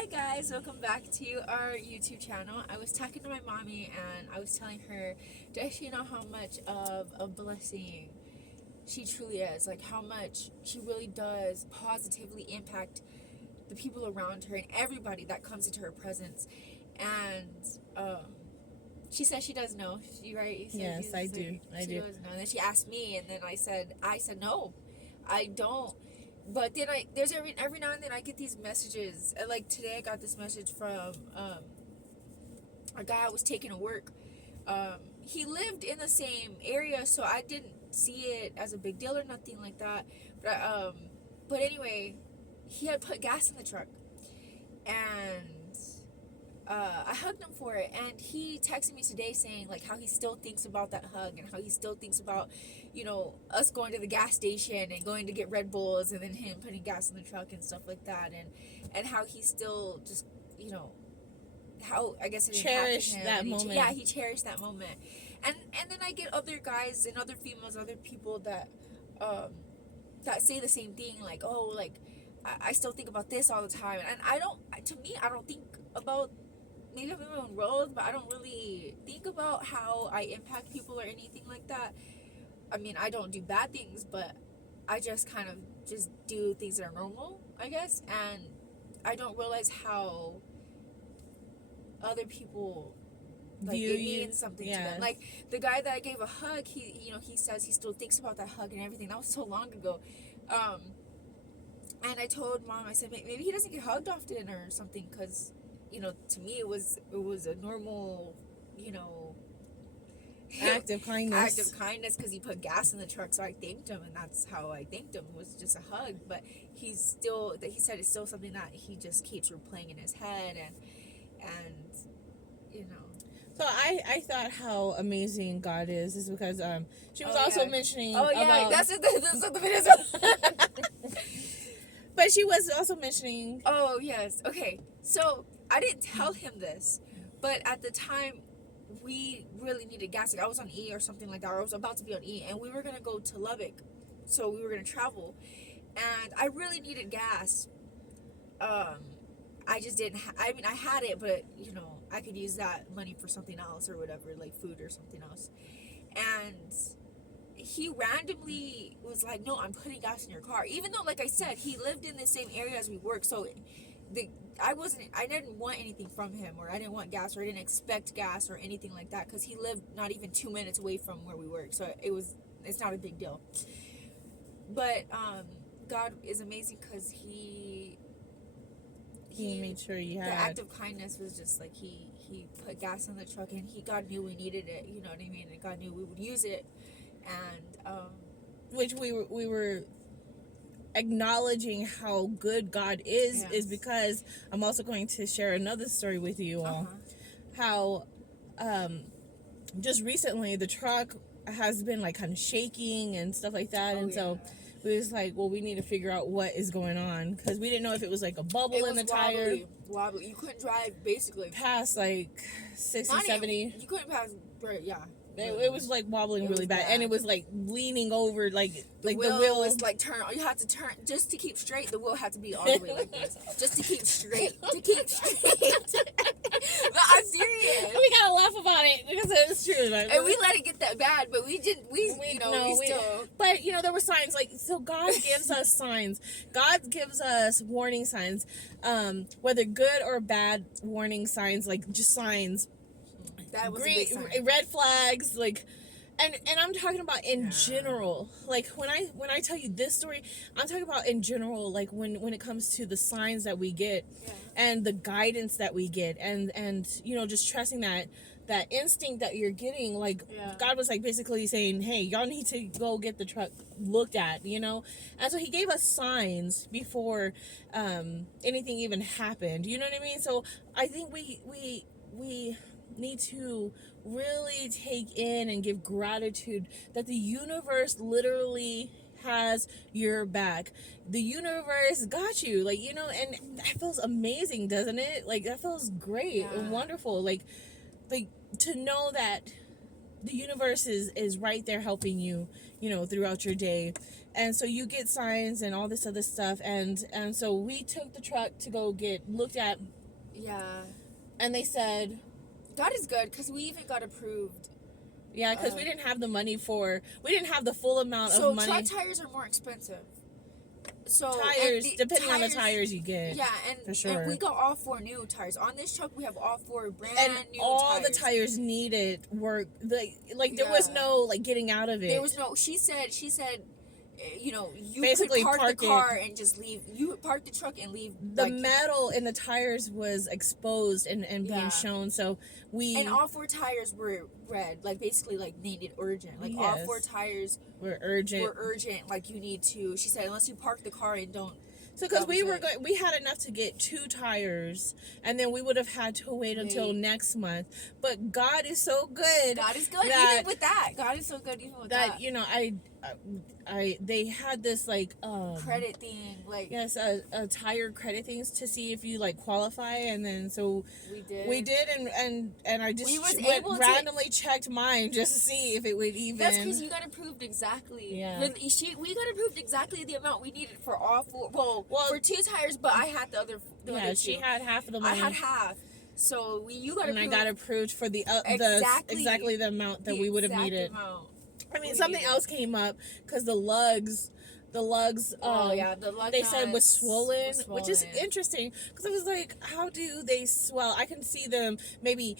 Hi guys, welcome back to our YouTube channel. I was talking to my mommy and I was telling her, does she know how much of a blessing she truly is? Like how much she really does positively impact the people around her and everybody that comes into her presence. And she said she does know. She right? You said Yes, I do. I she do. does know. And then she asked me, and then I said no, I don't. But then there's every now and then I get these messages. And like today, I got this message from a guy I was taking to work. He lived in the same area, so I didn't see it as a big deal or nothing like that. But anyway, he had put gas in the truck, and I hugged him for it, and he texted me today saying like how he still thinks about that hug and how he still thinks about, us going to the gas station and going to get Red Bulls and then him putting gas in the truck and stuff like that, and how he still just, how I guess it Cherish impacted him. that And moment. Yeah, he cherished that moment, and then I get other guys and other females, other people that say the same thing, like, oh, like I still think about this all the time, and I don't. To me, I don't think about, maybe I'm in my own world, but I don't really think about how I impact people or anything like that. I mean, I don't do bad things, but I just kind of just do things that are normal, I guess, and I don't realize how other people, like, View it you. means something to Yeah. them. Like the guy that I gave a hug, he says he still thinks about that hug and everything. That was so long ago. And I told mom, I said maybe he doesn't get hugged often or something, because to me it was a normal, Act of kindness. because he put gas in the truck, so I thanked him, and that's how I thanked him, was just a hug. But he said it's still something that he just keeps replaying in his head, and you know So I thought how amazing God is because she was Oh, also yeah. mentioning yeah, about, that's what the video is. but she was also mentioning Oh, yes. Okay. So I didn't tell him this, but at the time, we really needed gas. Like I was on E or something like that, or I was about to be on E, and we were gonna go to Lubbock, so we were gonna travel, and I really needed gas. I just didn't. I mean, I had it, but I could use that money for something else or whatever, like food or something else. And he randomly was like, "No, I'm putting gas in your car," even though, like I said, he lived in the same area as we work. So I didn't want anything from him, or I didn't want gas, or I didn't expect gas or anything like that, because he lived not even 2 minutes away from where we work. So it's not a big deal. But God is amazing, because he made sure you the had, act of kindness was just like he put gas in the truck, and God knew we needed it, you know what I mean, and God knew we would use it, and which we were acknowledging how good God is. Yes. Is because I'm also going to share another story with you all. How just recently the truck has been like kind of shaking and stuff like that, and so we was like, well, we need to figure out what is going on, because we didn't know if it was like a bubble in the tire. Wobbly. You couldn't drive basically Past like 60, Not 70. even, you couldn't pass. Yeah. It was like wobbling really bad, and it was like leaning over, like the wheel was like turn. You had to turn just to keep straight. The wheel had to be all the way like this, just to keep straight. To keep straight. But I'm serious. We gotta laugh about it because it's true. Like, And we let it get that bad, but we didn't. We still. But there were signs. Like, so God gives us signs. God gives us warning signs, whether good or bad warning signs, like just signs. That was green, a big sign. red flags, like, and I'm talking about in general. Like when I tell you this story, I'm talking about in general. Like when it comes to the signs that we get, and the guidance that we get, and just trusting that instinct that you're getting. Like God was like basically saying, hey, y'all need to go get the truck looked at, and so he gave us signs before anything even happened. You know what I mean? So I think we need to really take in and give gratitude that the universe literally has your back. The universe got you, like, and that feels amazing, doesn't it? Like, that feels great and wonderful. Like to know that the universe is right there helping you, throughout your day. And so you get signs and all this other stuff, and so we took the truck to go get looked at, Yeah. and they said, God is good because we even got approved. yeah, because we didn't have the money we didn't have the full amount So of money. truck tires are more expensive. So Tires, and depending on the tires you get. Yeah, and, for sure. and we got all 4 new tires. On this truck, we have all 4 brand And new all tires. the tires needed were like there was Yeah. no like getting out of it. There was no. She said, you know, you Basically could park the park car and just leave. You park the truck and leave. The metal in the tires was exposed and being Yeah. shown, so we And all 4 tires were red, like basically like needed urgent. Like all Yes. 4 tires were urgent. were urgent. Like you need to. She said, unless you park the car and don't. So because That we was were it. going, we had enough to get 2 tires, and then we would have had to wait until Wait. next month. But God is so good. God is good that- even with that. God is so good even with that that. you know they had this like Credit thing, like yes a tire credit things to see if you like qualify, and then so we did. and I just We was went, able to- randomly checked mine just to see if it would even. That's because you got approved exactly. Yeah. We got approved exactly the amount we needed for all 4. Well, Well- for 2 tires, but I had the other. The yeah, other she 2. had half of the I money. had half. So you got and I approved. got approved for the Exactly. the amount that the we would have exact needed. amount I mean, we something needed. else came up because the lugs. Oh yeah, the lug they said was nuts swollen, which is swollen. interesting because I was like, how do they swell? I can see them maybe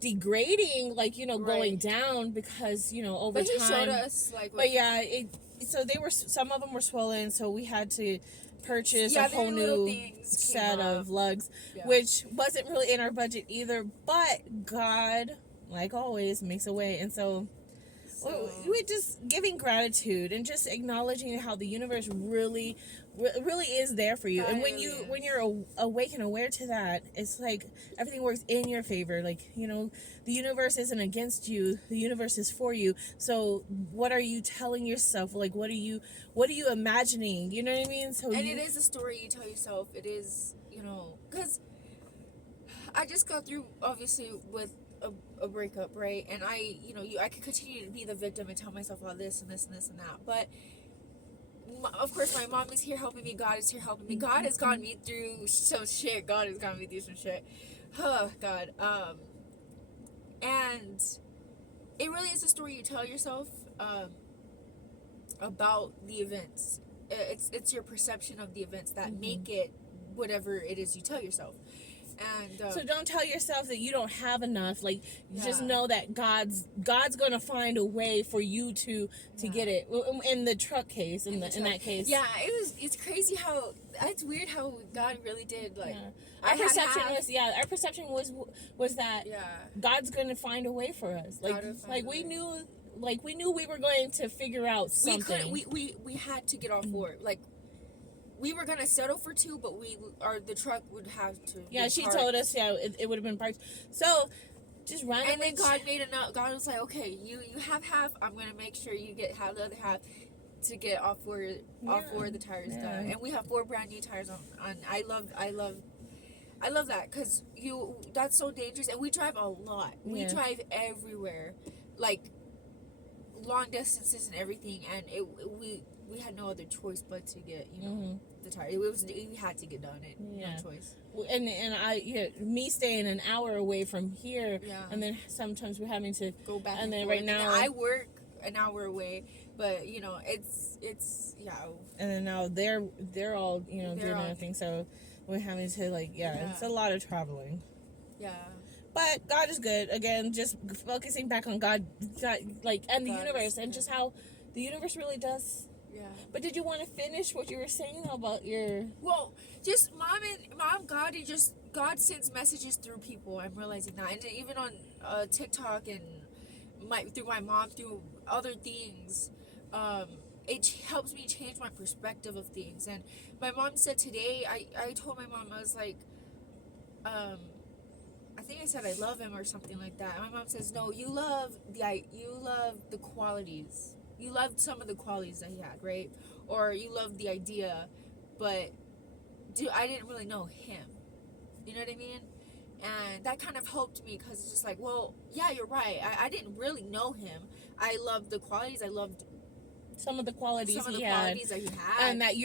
degrading, like going Right. down because over But he time. showed us like. But yeah, so they were, some of them were swollen, so we had to purchase Yeah, a whole their little new things set came of up. lugs, Yeah. which wasn't really in our budget either. But God, like always, makes a way, and so. Well, we're just giving gratitude and just acknowledging how the universe really is there for you. God, And it when really is. when you're awake and aware to that, it's like everything works in your favor. Like, the universe isn't against you. The universe is for you. So what are you telling yourself? Like, what are you imagining? You know what I mean? So And it is a story you tell yourself. It is, because I just got through obviously with a breakup, right? And I could continue to be the victim and tell myself all this and this and this and that, but of course my mom is here helping me. God is here helping me. God has gotten me through some shit. God has gotten me through some shit. Oh God. And it really is a story you tell yourself about the events. It's your perception of the events that make it whatever it is you tell yourself. And so don't tell yourself that you don't have enough. Like, just Yeah. know that God's gonna find a way for you to get it. In the truck case, in that case, yeah, it's crazy how it's weird how God really did like. Yeah. I Our had perception half- our perception was that Yeah. God's gonna find a way for us. Like, God will find like a we way. knew, we were going to figure out We something. could we had to get all 4. Like we were gonna settle for 2, but the truck would have to. Yeah, be she parked. told us. Yeah, it would have been parked. So, just randomly. And then God made enough. God was like, okay, you have half. I'm gonna make sure you have the other half to get all 4 of the tires Yeah. done. And we have 4 brand new tires on. I love that because that's so dangerous. And we drive a lot. We Yeah. drive everywhere, like long distances and everything. And we had no other choice but to get the tire. We had to get done. Yeah. No choice. and me staying an hour away from here, Yeah. and then sometimes we're having to Go back And and then forth. right now- I work an hour away, but it's yeah. and then now they're all doing They're all- everything, so we're having to it's a lot of traveling. Yeah. But God is good. Again, just focusing back on God, and the God universe, is and good. just how the universe really does. Yeah. But did you want to finish what you were saying about your? Well, just mom, God sends messages through people. I'm realizing that, and even on TikTok and through my mom, through other things, it helps me change my perspective of things. And my mom said today, I told my mom, I was like, I think I said I love him or something like that. And my mom says, no, you love the qualities. You loved some of the qualities that he had, right? Or you loved the idea, but I didn't really know him. You know what I mean? And that kind of helped me because it's just like, well, yeah, you're right. I didn't really know him. I loved the qualities. I loved some of the qualities some of the he had, qualities that he had, and that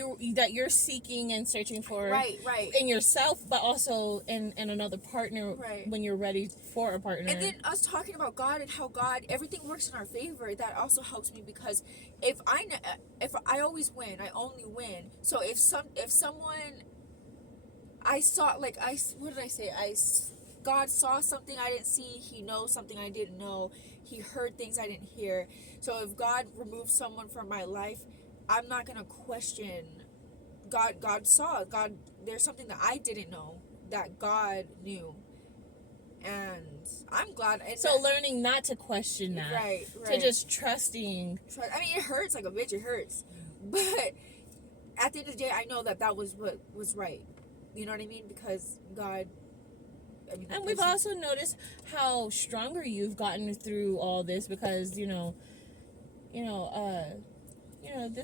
you're seeking and searching for right in yourself, but also in another partner Right. when you're ready for a partner. And then us talking about God and how God, everything works in our favor, that also helps me, because if I always win, I only win. So if someone, I saw, like, what did I say? God saw something I didn't see. He knows something I didn't know. He heard things I didn't hear. So if God removes someone from my life, I'm not gonna question God. God saw. God, there's something that I didn't know that God knew, and I'm glad. And so learning not to question that, right, to just trusting. I mean, it hurts like a bitch. It hurts, but at the end of the day, I know that was what was right. You know what I mean? Because God. I mean, And we've also noticed how stronger you've gotten through all this, because this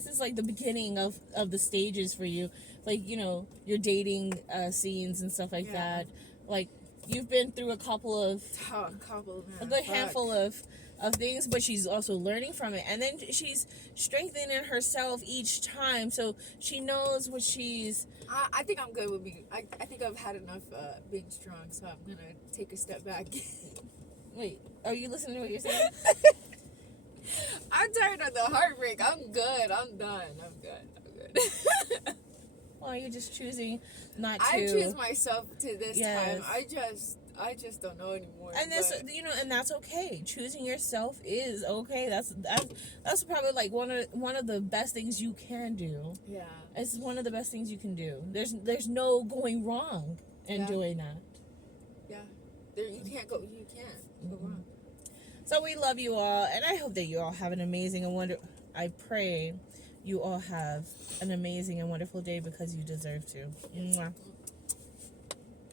is like the beginning of the stages for you, like your dating scenes and stuff like that. Like, you've been through a good handful of things, but she's also learning from it, and then she's strengthening herself each time, so she knows what she's. I think I'm good with being. I think I've had enough being strong, so I'm gonna take a step back. Wait, are you listening to what you're saying? I'm tired of the heartbreak. I'm good. I'm done. I'm good. Well, you're just choosing not to. I choose myself to this Yes. time. I just don't know anymore. And that's and that's okay. Choosing yourself is okay. That's probably like one of the best things you can do. Yeah. It's one of the best things you can do. There's no going wrong in doing that. Yeah. You can't go wrong. So we love you all, and I hope that you all have an amazing and I pray you all have an amazing and wonderful day, because you deserve to. Mwah.